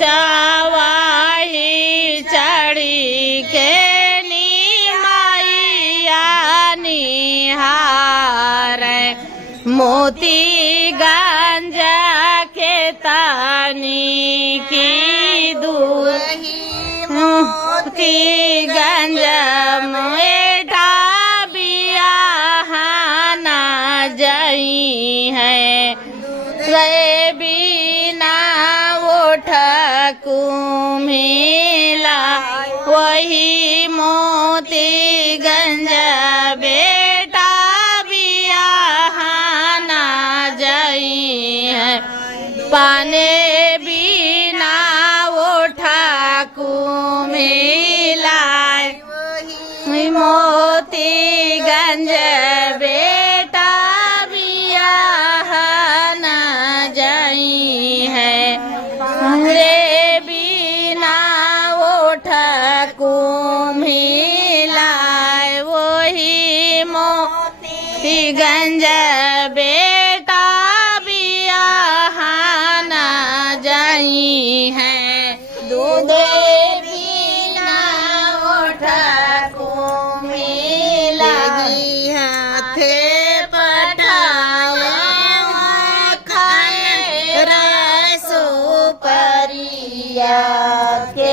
चवाही चढ़ी के निमाइया निहार मोती गंजा के तानी की दूर मोती गंजा मेटा बियाहाना जई है गए बिना उठ कुम्हिला वही मोती गंजा बेटा बियाहाना जई है पाने बिना उठा कुम्हिला मोती गंज बेटा बियाहाना जई है रे बिना उठा कुम्हिला वही मोती गंज बेटा बियाहाना जई है दूध बिना उठा कुम्हिला हाथे पठाया खाए रसो परिया के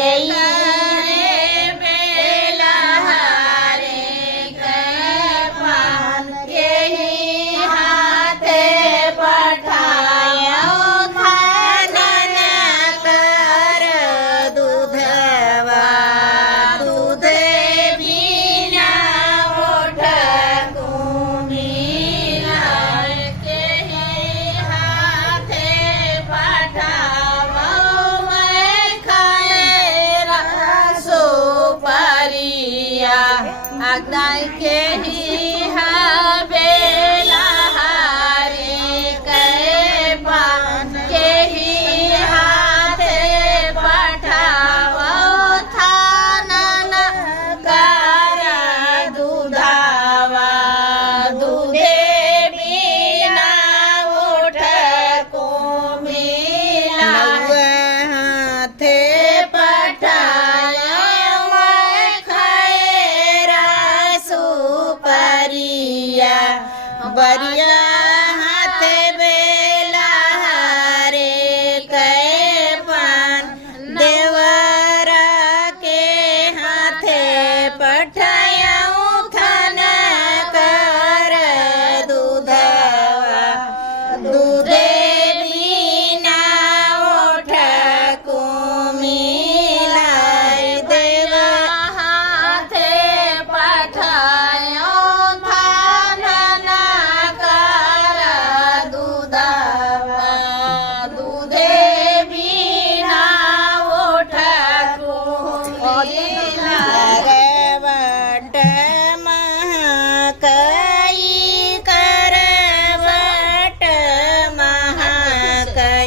के ही